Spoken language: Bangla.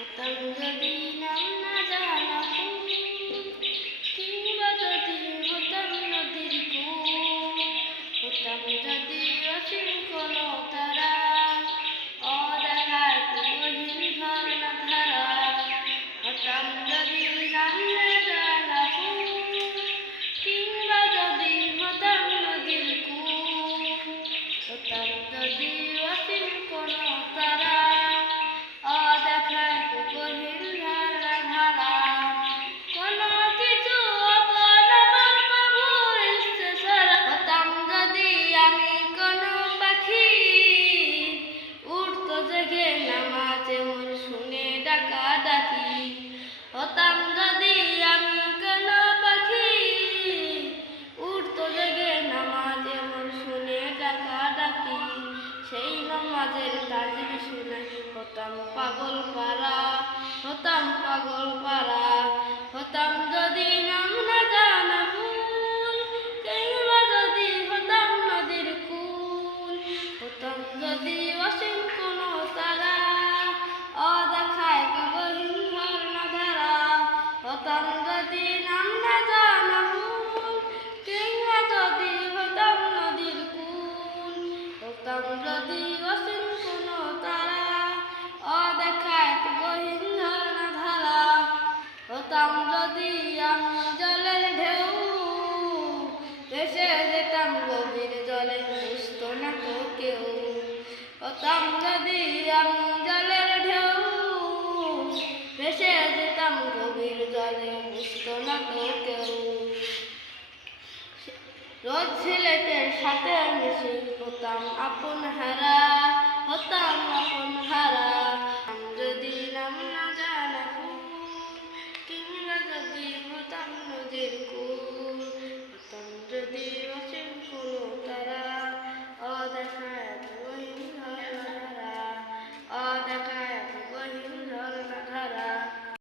হতাম যদি নাম না জানা ফুল, কিংবা যদি হতাম নদীর কূল, হতাম যদি অসীম কোনো তারা, অদেখায় গহীন ঝর্ণা ধারা। হতাম যদি নাম না জানা ফুল, কিংবা যদি হতাম নদীর কূল, হতাম যদি অসীম কোনো তারা, অদেখায় গহীন ঝর্ণা ধারা। কোনো কিছু অপরবার প্রভুর ইচ্ছে ছাড়া। হতাম যদি আমি কোনো পাখি, উড়তো জেগে নামাজে মোর শুনে ডাকাডাকি। হতাম যদি আমি কোনো পাখি, উড়তো জেগে নামাজে মোর শুনে ডাকাডাকি। সেই নামাজের তাজিম শুনে হতাম পাগল পারা, হতাম পাগল পারা। হতাম যদি নাম না জানা ফুল, কিংবা যদি হতাম নদীর কূল, হতাম যদি অসীম কোনো তারা, অদেখায় গহীন ঝর্ণা ধারা। হতাম যদি নাম না জানা ফুল, কিংবা যদি হতাম নদীর কূল, হতাম যদি অসীম কোনো তারা, অদেখায় গহীন ঝর্ণা ধারা। হতাম যদি আমি জলের ঢেউ, ভেসে যেতাম গভীর জলে, বুঝতো না তো কেউ। হতাম যদি আমি জলের ঢেউ, ভেসে যেতাম গভীর জলে, বুঝতো না তো কেউ। রোজ ছেলেদের সাথে মিশে হতাম আপন হারা।